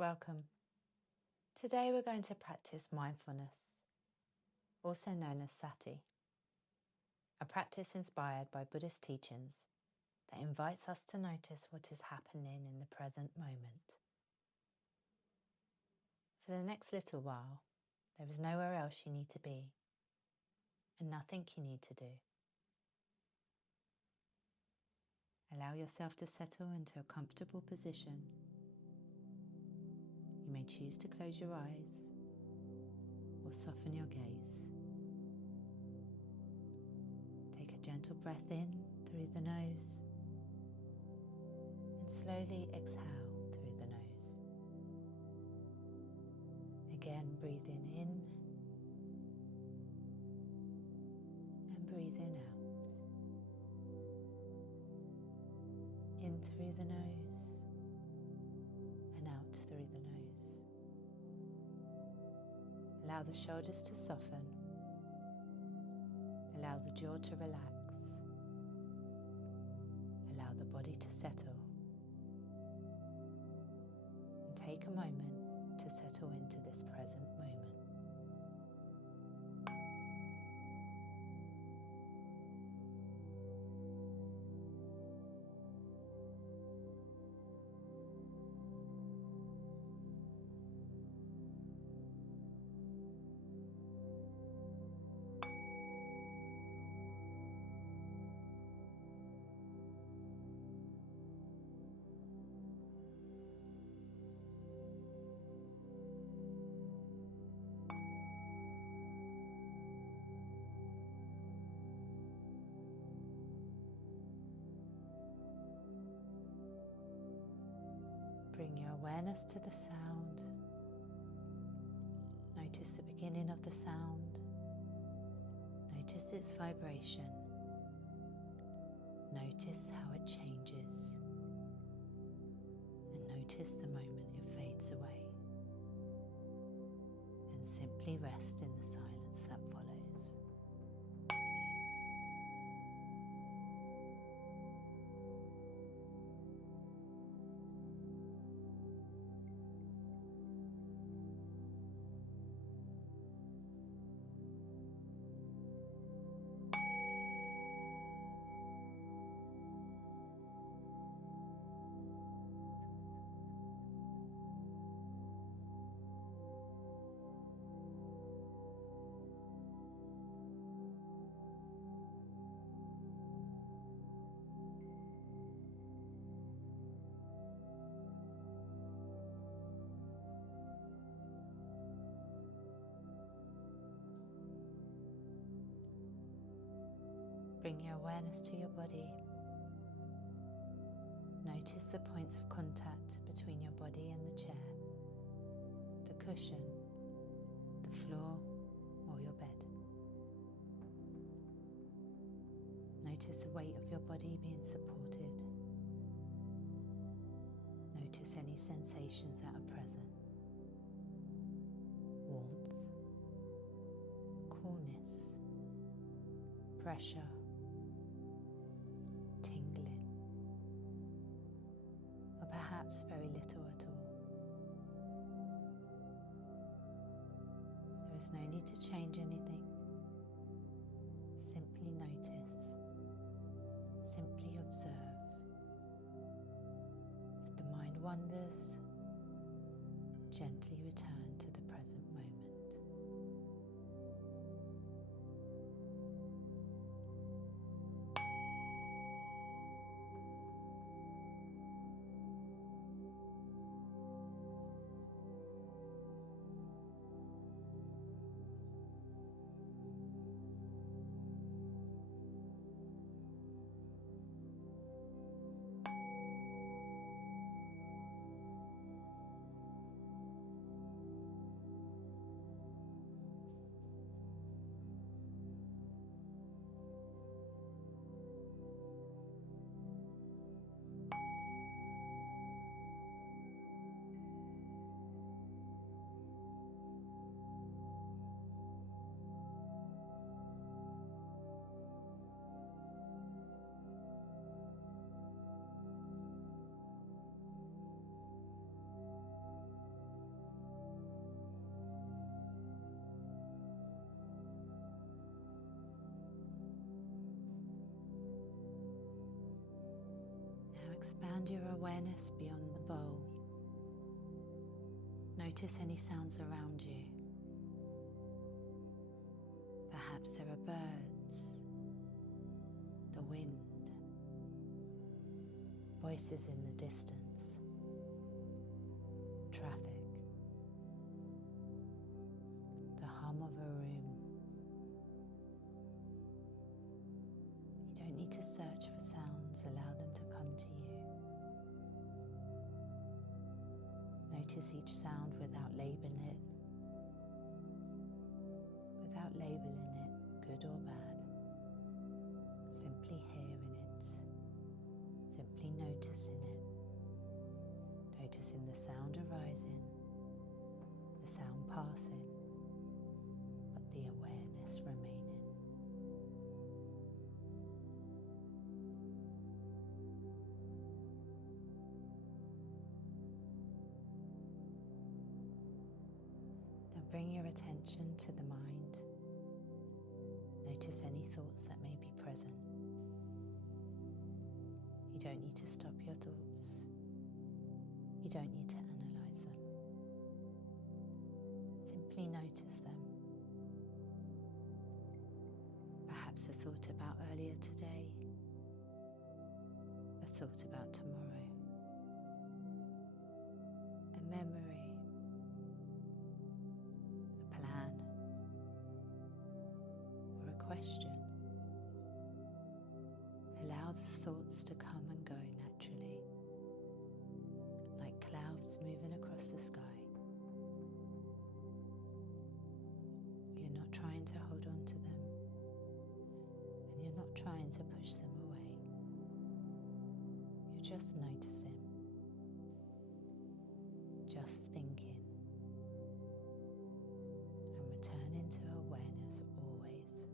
Welcome. Today we're going to practice mindfulness, also known as Sati, a practice inspired by Buddhist teachings that invites us to notice what is happening in the present moment. For the next little while, there is nowhere else you need to be and nothing you need to do. Allow yourself to settle into a comfortable position. You may choose to close your eyes or soften your gaze. Take a gentle breath in through the nose and slowly exhale through the nose. Again, breathing in and breathing out. In through the nose and out through the nose. Allow the shoulders to soften. Allow the jaw to relax. Allow the body to settle. And take a moment to settle into this present moment. Bring your awareness to the sound. Notice the beginning of the sound. Notice its vibration. Notice how it changes. And notice the moment it fades away. And simply rest in the silence that follows. Bring your awareness to your body. Notice the points of contact between your body and the chair, the cushion, the floor, or your bed. Notice the weight of your body being supported. Notice any sensations that are present. Warmth, coolness, pressure, tingling, or perhaps very little at all. There is no need to change anything. Simply notice, simply observe. If the mind wanders, gently return to the present moment. expand your awareness beyond the bowl. Notice any sounds around you. Perhaps there are birds, the wind, voices in the distance, traffic, the hum of a room. You don't need to search for sounds, allow them to come to you. Notice each sound without labeling it, good or bad. Simply hearing it, simply noticing it, noticing the sound arising, the sound passing, but the awareness remaining. Now bring your attention to the mind. Notice any thoughts that may be present. You don't need to stop your thoughts. You don't need to analyze them. Simply notice them. Perhaps a thought about earlier today, a thought about tomorrow, a memory, a plan, or a question. Allow the thoughts to come and go naturally, like clouds moving across the sky. You're not trying to hold on to them, and you're not trying to push them away. You're just noticing, just thinking, and returning to awareness always.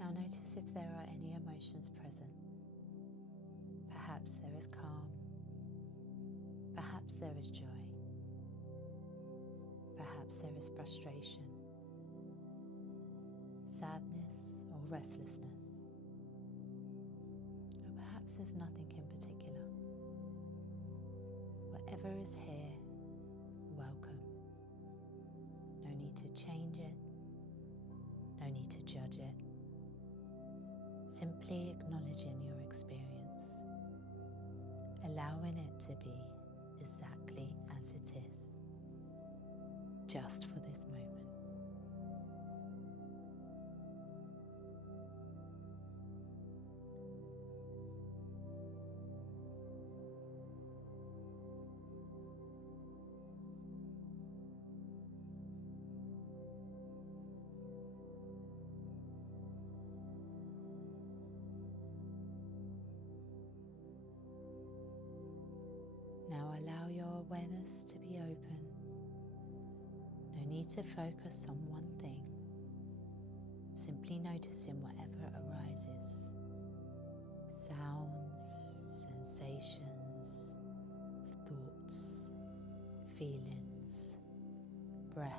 Now notice if there are any emotions present. Perhaps there is calm. Perhaps there is joy. Perhaps there is frustration, sadness or restlessness. Or perhaps there's nothing in particular. Whatever is here, welcome. No need to change it. No need to judge it. Simply acknowledging your experience, allowing it to be exactly as it is, just for this moment. Now allow your awareness to be open. No need to focus on one thing. Simply noticing whatever arises. Sounds, sensations, thoughts, feelings, breath.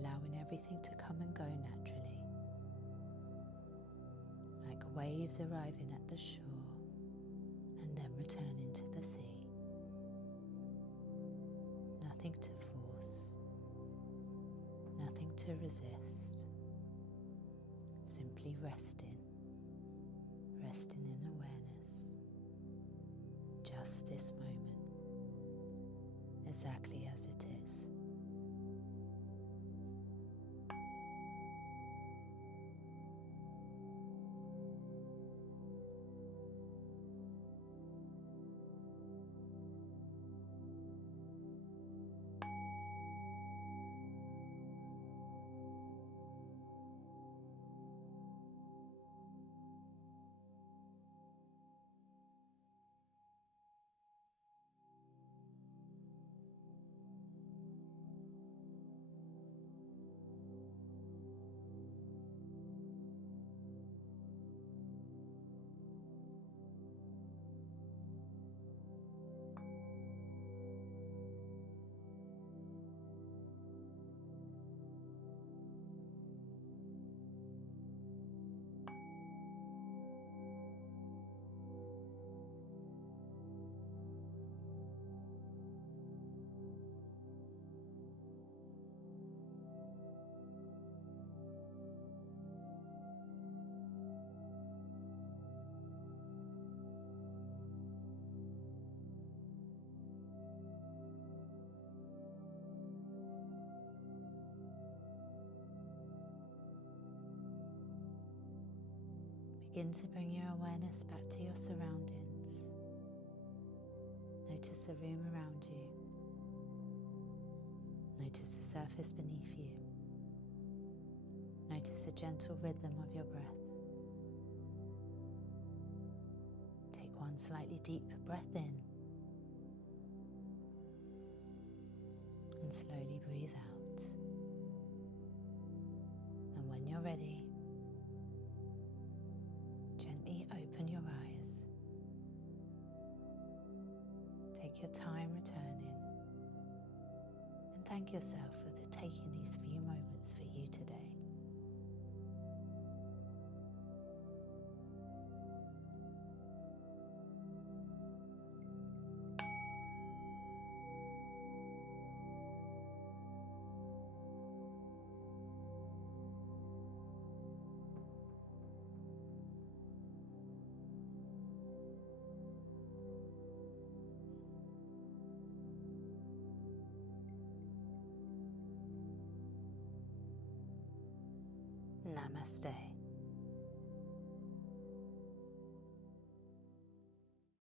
Allowing everything to come and go naturally. Like waves arriving at the shore and then returning to the sea. Nothing to force, nothing to resist, simply resting in awareness, just this moment, exactly as it is. begin to bring your awareness back to your surroundings. Notice the room around you. Notice the surface beneath you. Notice the gentle rhythm of your breath. Take one slightly deep breath in and slowly breathe out. And when you're ready, gently open your eyes. Take your time returning and thank yourself for taking these few moments for you today. Namaste.